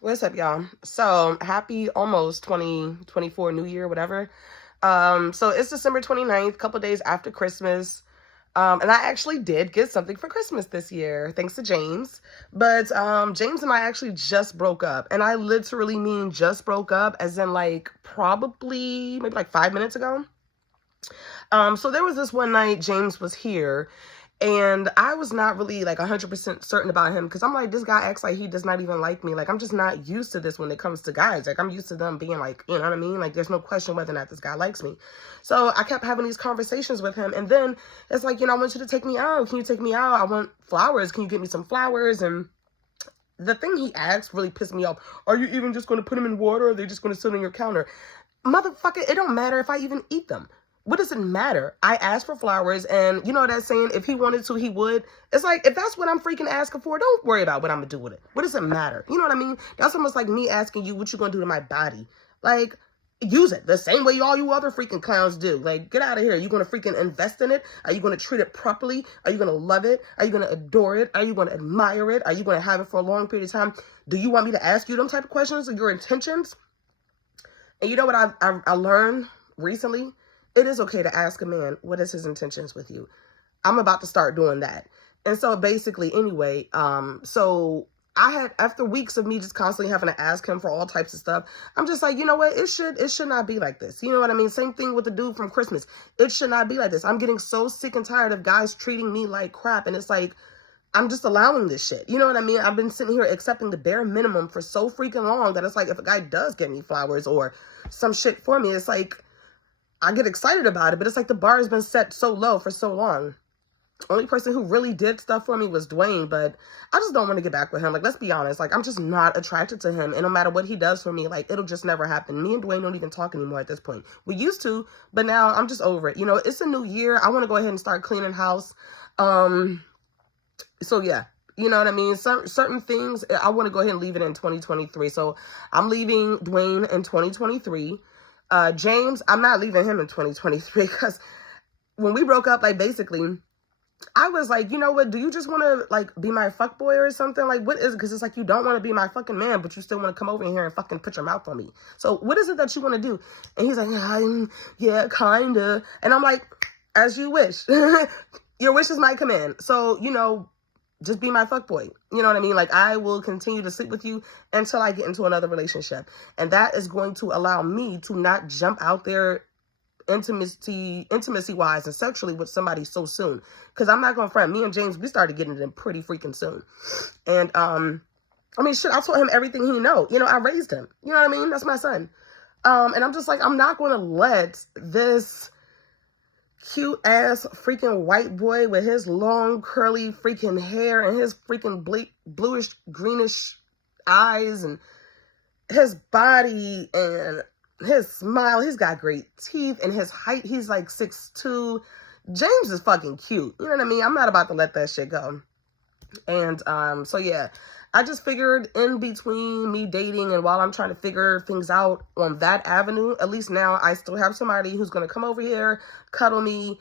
What's up, y'all? So happy almost 2024 New Year, whatever. So it's December 29th, couple days after Christmas. And I actually did get something for Christmas this year, thanks to James. But James and I actually just broke up. And I literally mean just broke up, as in like probably maybe like 5 minutes ago. So there was this one night James was here. And I was not really like 100% certain about him because I'm like, this guy acts like he does not even like me. Like, I'm just not used to this when it comes to guys. Like, I'm used to them being like, you know what I mean? Like, there's no question whether or not this guy likes me. So I kept having these conversations with him. And then it's like, I want you to take me out. Can you take me out? I want flowers. Can you get me some flowers? And the thing he asked really pissed me off. Are you even just going to put them in water or are they just going to sit on your counter? Motherfucker, it don't matter if I even eat them. What does it matter? I asked for flowers, and you know what I'm saying? If he wanted to, he would. It's like, if that's what I'm freaking asking for, don't worry about what I'm going to do with it. What does it matter? You know what I mean? That's almost like me asking you what you going to do to my body. Like, use it the same way all you other freaking clowns do. Like, get out of here. Are you going to freaking invest in it? Are you going to treat it properly? Are you going to love it? Are you going to adore it? Are you going to admire it? Are you going to have it for a long period of time? Do you want me to ask you them type of questions or your intentions? And you know what I learned recently? It is okay to ask a man, what is his intentions with you? I'm about to start doing that. And so basically, anyway, so I had, after weeks of me just constantly having to ask him for all types of stuff, I'm just like, you know what? It should not be like this. You know what I mean? Same thing with the dude from Christmas. It should not be like this. I'm getting so sick and tired of guys treating me like crap. And it's like, I'm just allowing this shit. You know what I mean? I've been sitting here accepting the bare minimum for so freaking long that it's like, if a guy does get me flowers or some shit for me, it's like, I get excited about it, but it's like the bar has been set so low for so long. Only person who really did stuff for me was Dwayne, but I just don't want to get back with him. Like, let's be honest. Like, I'm just not attracted to him. And no matter what he does for me, like, it'll just never happen. Me and Dwayne don't even talk anymore at this point. We used to, but now I'm just over it. You know, it's a new year. I want to go ahead and start cleaning house. So yeah. You know what I mean? Certain things, I want to go ahead and leave it in 2023. So I'm leaving Dwayne in 2023. James, I'm not leaving him in 2023 because when we broke up, like, basically, I was like, you know what, do you just want to, like, be my fuckboy or something? Like, what is it? Because it's like, you don't want to be my fucking man, but you still want to come over here and fucking put your mouth on me. So what is it that you want to do? And he's like, yeah, kind of. And I'm like, as you wish. Your wishes might come in. So, you know, just be my fuckboy. You know what I mean? Like, I will continue to sleep with you until I get into another relationship. And that is going to allow me to not jump out there intimacy-wise and sexually with somebody so soon. Because I'm not going to front. Me and James, we started getting it in pretty freaking soon. And, I mean, shit, I told him everything he know. You know, I raised him. You know what I mean? That's my son. And I'm just like, I'm not going to let this cute ass freaking white boy with his long curly freaking hair and his freaking bluish greenish eyes and his body and his smile. He's got great teeth, and his height, he's like 6'2". James is fucking cute. You know what I mean? I'm not about to let that shit go. And so yeah, I just figured in between me dating and while I'm trying to figure things out on that avenue, at least now I still have somebody who's going to come over here, cuddle me,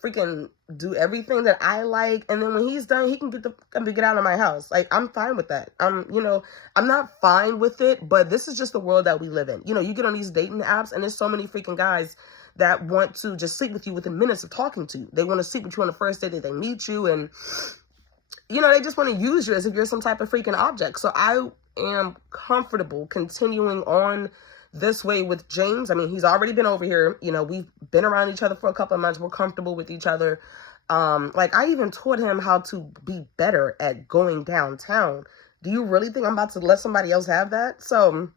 freaking do everything that I like. And then when he's done, he can get out of my house. Like, I'm fine with that. You know, I'm not fine with it, but this is just the world that we live in. You know, you get on these dating apps and there's so many freaking guys that want to just sleep with you within minutes of talking to you. They want to sleep with you on the first day that they meet you, and you know, they just want to use you as if you're some type of freaking object. So I am comfortable continuing on this way with James. I mean, he's already been over here. You know, we've been around each other for a couple of months. We're comfortable with each other. Like, I even taught him how to be better at going downtown. Do you really think I'm about to let somebody else have that? So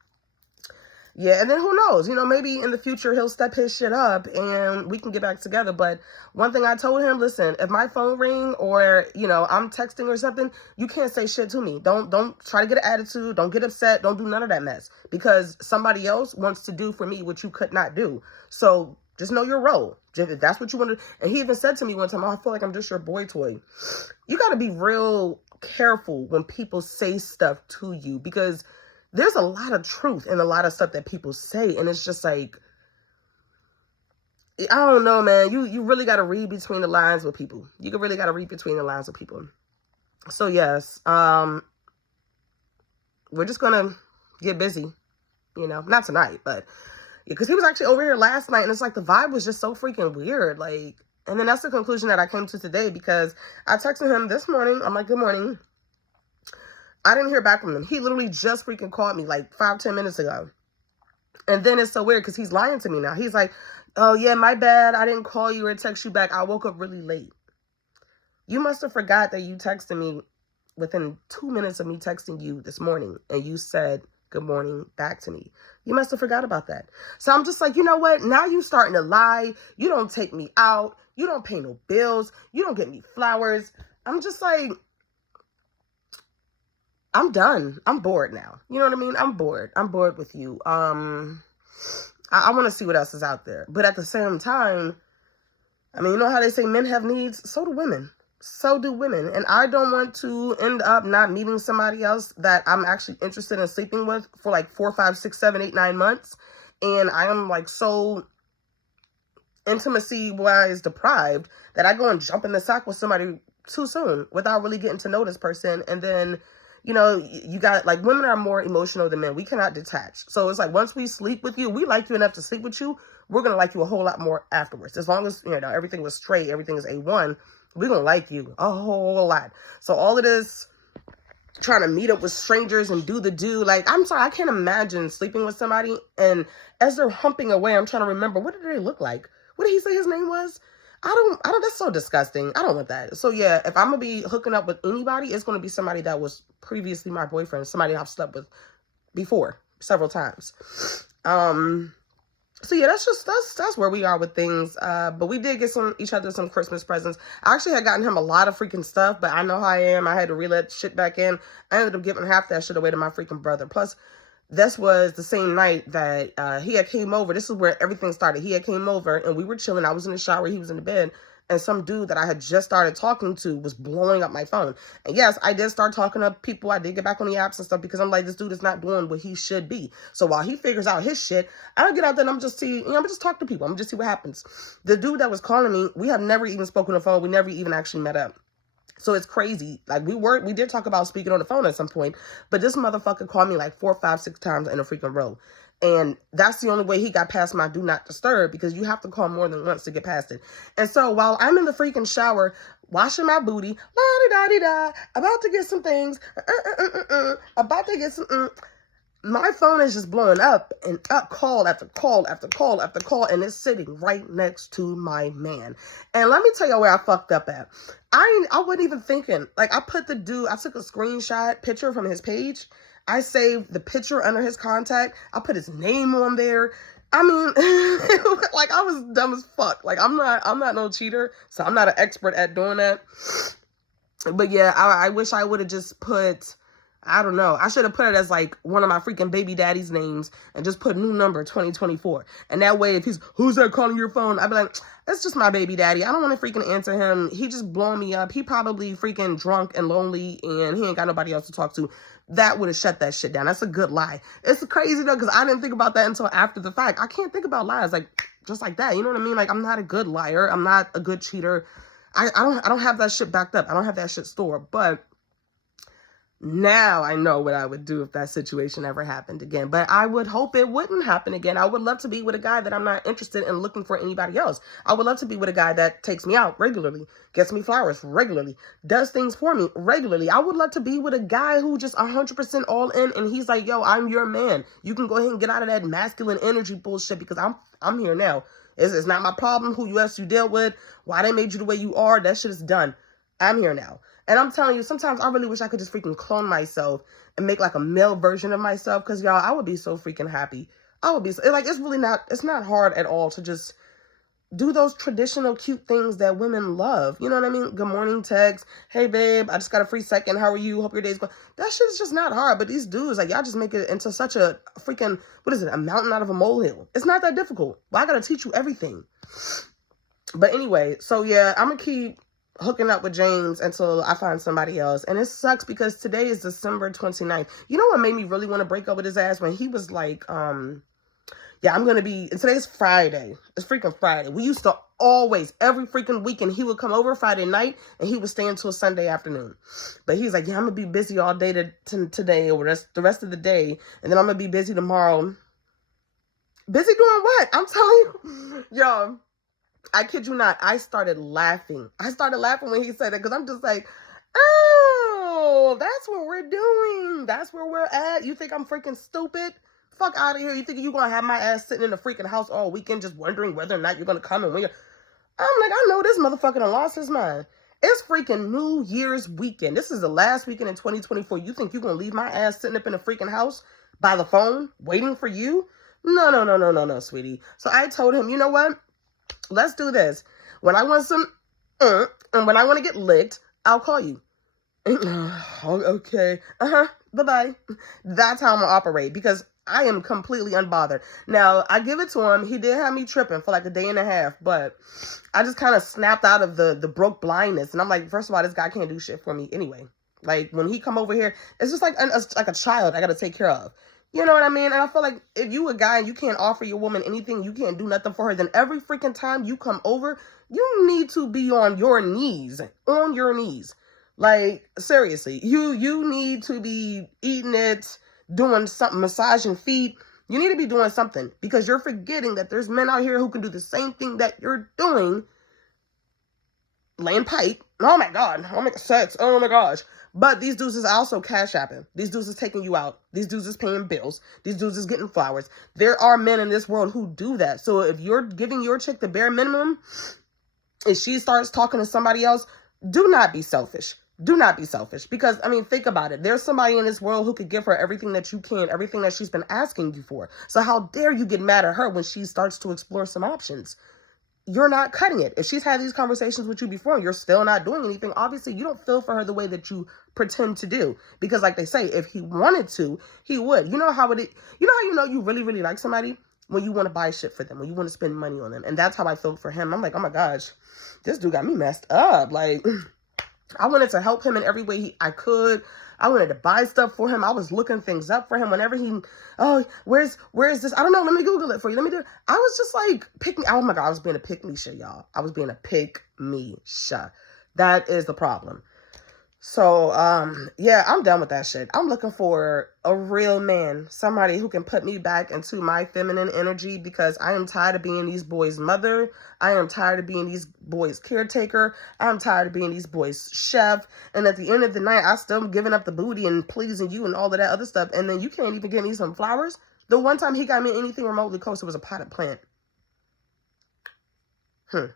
yeah, and then who knows? You know, maybe in the future he'll step his shit up and we can get back together. But one thing I told him, listen, if my phone ring or, you know, I'm texting or something, you can't say shit to me. Don't try to get an attitude. Don't get upset. Don't do none of that mess. Because somebody else wants to do for me what you could not do. So just know your role. If that's what you want to. And he even said to me one time, oh, I feel like I'm just your boy toy. You got to be real careful when people say stuff to you, because there's a lot of truth in a lot of stuff that people say. And it's just like, I don't know, man. You really got to read between the lines with people. You really got to read between the lines with people. So yes, we're just going to get busy, you know, not tonight, but because he was actually over here last night, and it's like the vibe was just so freaking weird. Like, and then that's the conclusion that I came to today, because I texted him this morning. I'm like, good morning. I didn't hear back from him. He literally just freaking called me like 5-10 minutes ago. And then it's so weird because he's lying to me now. He's like, oh yeah, my bad. I didn't call you or text you back. I woke up really late. You must have forgot that you texted me within 2 minutes of me texting you this morning, and you said good morning back to me. You must have forgot about that. So I'm just like, you know what? Now you starting to lie. You don't take me out. You don't pay no bills. You don't get me flowers. I'm just like, I'm done. I'm bored now. You know what I mean? I'm bored. I'm bored with you. I want to see what else is out there. But at the same time, I mean, you know how they say men have needs? So do women. So do women. And I don't want to end up not meeting somebody else that I'm actually interested in sleeping with for like 4, 5, 6, 7, 8, 9 months. And I am like so intimacy-wise deprived that I go and jump in the sack with somebody too soon without really getting to know this person. And then, you know, you got, like, women are more emotional than men. We cannot detach. So it's like, once we sleep with you, we like you enough to sleep with you, we're going to like you a whole lot more afterwards. As long as, you know, everything was straight, everything is A1, we're going to like you a whole lot. So all of this trying to meet up with strangers and do, like, I'm sorry, I can't imagine sleeping with somebody, and as they're humping away, I'm trying to remember, what did they look like? What did he say his name was? I don't, that's so disgusting. I don't want that. So yeah, if I'm going to be hooking up with anybody, it's going to be somebody that was previously my boyfriend, somebody I've slept with before several times. So yeah, that's where we are with things. But we did get each other some Christmas presents. I actually had gotten him a lot of freaking stuff, but I know how I am. I had to reel that shit back in. I ended up giving half that shit away to my freaking brother. Plus, this was the same night that he had came over. This is where everything started. He had came over and we were chilling. I was in the shower. He was in the bed. And some dude that I had just started talking to was blowing up my phone. And yes, I did start talking to people. I did get back on the apps and stuff because I'm like, this dude is not doing what he should be. So while he figures out his shit, I get out there and I'm just talk to people. I'm just see what happens. The dude that was calling me, we have never even spoken on the phone. We never even actually met up. So it's crazy. Like, we did talk about speaking on the phone at some point, but this motherfucker called me like 4, 5, 6 times in a freaking row. And that's the only way he got past my do not disturb, because you have to call more than once to get past it. And so while I'm in the freaking shower, washing my booty, la-di-da-di-da, about to get some things, about to get some, my phone is just blowing up and up, call after call after call after call, and it's sitting right next to my man. And let me tell you where I fucked up at. I wasn't even thinking. Like, I took a screenshot picture from his page. I saved the picture under his contact. I put his name on there. I mean, like, I was dumb as fuck. Like, I'm not no cheater, so I'm not an expert at doing that. But yeah, I wish I would have just put, I don't know. I should have put it as like one of my freaking baby daddy's names and just put new number 2024. And that way, if who's that calling your phone? I'd be like, that's just my baby daddy. I don't want to freaking answer him. He just blowing me up. He probably freaking drunk and lonely and he ain't got nobody else to talk to. That would have shut that shit down. That's a good lie. It's crazy though, because I didn't think about that until after the fact. I can't think about lies like just like that. You know what I mean? Like, I'm not a good liar. I'm not a good cheater. I don't have that shit backed up. I don't have that shit stored. But now I know what I would do if that situation ever happened again. But I would hope it wouldn't happen again. I would love to be with a guy that I'm not interested in looking for anybody else. I would love to be with a guy that takes me out regularly, gets me flowers regularly, does things for me regularly. I would love to be with a guy who just 100% all in, and he's like, yo, I'm your man. You can go ahead and get out of that masculine energy bullshit, because I'm here now. It's not my problem who else you deal with, why they made you the way you are. That shit is done. I'm here now. And I'm telling you, sometimes I really wish I could just freaking clone myself and make like a male version of myself. Because y'all, I would be so freaking happy. I would be like, it's not hard at all to just do those traditional cute things that women love. You know what I mean? Good morning text. Hey babe, I just got a free second. How are you? Hope your day's going. That shit is just not hard. But these dudes, like, y'all just make it into such a freaking, a mountain out of a molehill. It's not that difficult. Well, I got to teach you everything. But anyway, so yeah, I'm going to keep hooking up with James until I find somebody else. And it sucks because today is December 29th. You know what made me really want to break up with his ass? When he was like, yeah, I'm going to be, and today's Friday. It's freaking Friday. We used to always, every freaking weekend, he would come over Friday night and he would stay until Sunday afternoon. But he's like, yeah, I'm going to be busy all day today or the rest of the day. And then I'm going to be busy tomorrow. Busy doing what? I'm telling you. Yo, I kid you not. I started laughing. I started laughing when he said it because I'm just like, oh, that's what we're doing. That's where we're at. You think I'm freaking stupid? Fuck out of here. You think you're going to have my ass sitting in the freaking house all weekend just wondering whether or not you're going to come and when you're... I'm like, I know this motherfucker done lost his mind. It's freaking New Year's weekend. This is the last weekend in 2024. You think you're going to leave my ass sitting up in the freaking house by the phone waiting for you? No, sweetie. So I told him, you know what? Let's do this. When I want some and when I want to get licked, I'll call you. Okay. Bye-bye. That's how I'm going to operate because I am completely unbothered. Now, I give it to him. He did have me tripping for like a day and a half, but I just kind of snapped out of the broke blindness. And I'm like, first of all, this guy can't do shit for me anyway. Like, when he come over here, it's just like a child I got to take care of. You know what I mean? And I feel like if you a guy and you can't offer your woman anything, you can't do nothing for her, then every freaking time you come over, you need to be on your knees. On your knees. Like, seriously. You need to be eating it, doing something, massaging feet. You need to be doing something because you're forgetting that there's men out here who can do the same thing that you're doing. Laying pipe. Oh my God. Oh my sex. Oh my gosh. But these dudes is also cash apping. These dudes is taking you out. These dudes is paying bills. These dudes is getting flowers. There are men in this world who do that. So if you're giving your chick the bare minimum, if she starts talking to somebody else, do not be selfish. Do not be selfish. Because, I mean, think about it. There's somebody in this world who could give her everything that you can, everything that she's been asking you for. So how dare you get mad at her when she starts to explore some options? You're not cutting it. If she's had these conversations with you before and you're still not doing anything, obviously you don't feel for her the way that you pretend to do. Because like they say, if he wanted to, he would. You know how you really, really like somebody? When you want to buy shit for them, when you want to spend money on them. And that's how I felt for him. I'm like, oh my gosh, this dude got me messed up. Like, I wanted to help him in every way I could. I wanted to buy stuff for him. I was looking things up for him whenever where's this? I don't know. Let me Google it for you. Let me do it. I was just like, oh my God, I was being a pick-me-sha, y'all. I was being a pick-me-sha. That is the problem. So, yeah, I'm done with that shit. I'm looking for a real man, somebody who can put me back into my feminine energy because I am tired of being these boys' mother. I am tired of being these boys' caretaker. I'm tired of being these boys' chef. And at the end of the night, I still am giving up the booty and pleasing you and all of that other stuff. And then you can't even give me some flowers. The one time he got me anything remotely close, it was a potted plant. I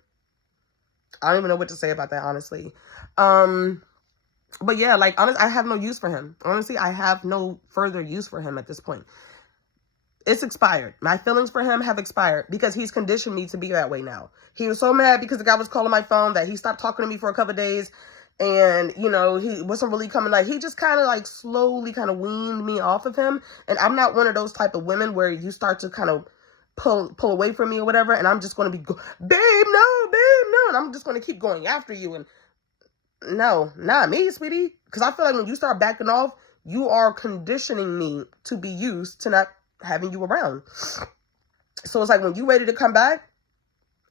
don't even know what to say about that, honestly. But yeah, like, honestly, I have no use for him. Honestly, I have no further use for him at this point. It's expired. My feelings for him have expired because he's conditioned me to be that way now. He was so mad because the guy was calling my phone that he stopped talking to me for a couple of days. And, you know, he wasn't really coming. Like, he just kind of like slowly kind of weaned me off of him. And I'm not one of those type of women where you start to kind of pull away from me or whatever. And I'm just going to be, babe, no. And I'm just going to keep going after you. And no, not me, sweetie. Because I feel like when you start backing off, you are conditioning me to be used to not having you around. So it's like when you ready to come back,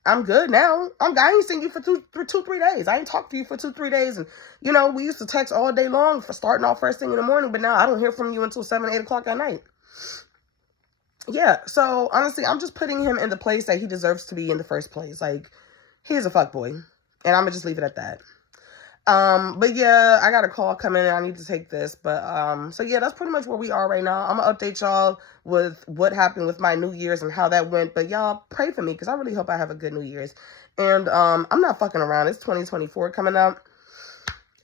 I'm good now. I ain't seen you for 3 days. I ain't talked to you for 2-3 days. And, you know, we used to text all day long for starting off first thing in the morning. But now I don't hear from you until 7-8 o'clock at night. Yeah, so honestly, I'm just putting him in the place that he deserves to be in the first place. Like, he's a fuckboy. And I'm going to just leave it at that. But yeah, I got a call coming in. I need to take this. But, so yeah, that's pretty much where we are right now. I'm gonna update y'all with what happened with my New Year's and how that went. But y'all pray for me because I really hope I have a good New Year's. And, I'm not fucking around. It's 2024 coming up.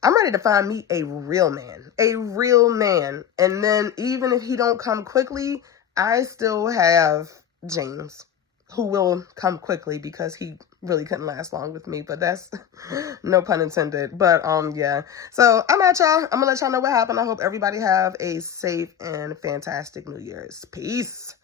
I'm ready to find me a real man. A real man. And then even if he don't come quickly, I still have James, who will come quickly because he really couldn't last long with me, but that's no pun intended. But yeah, so I'm at y'all. I'm gonna let y'all know what happened. I hope everybody have a safe and fantastic New Year's. Peace.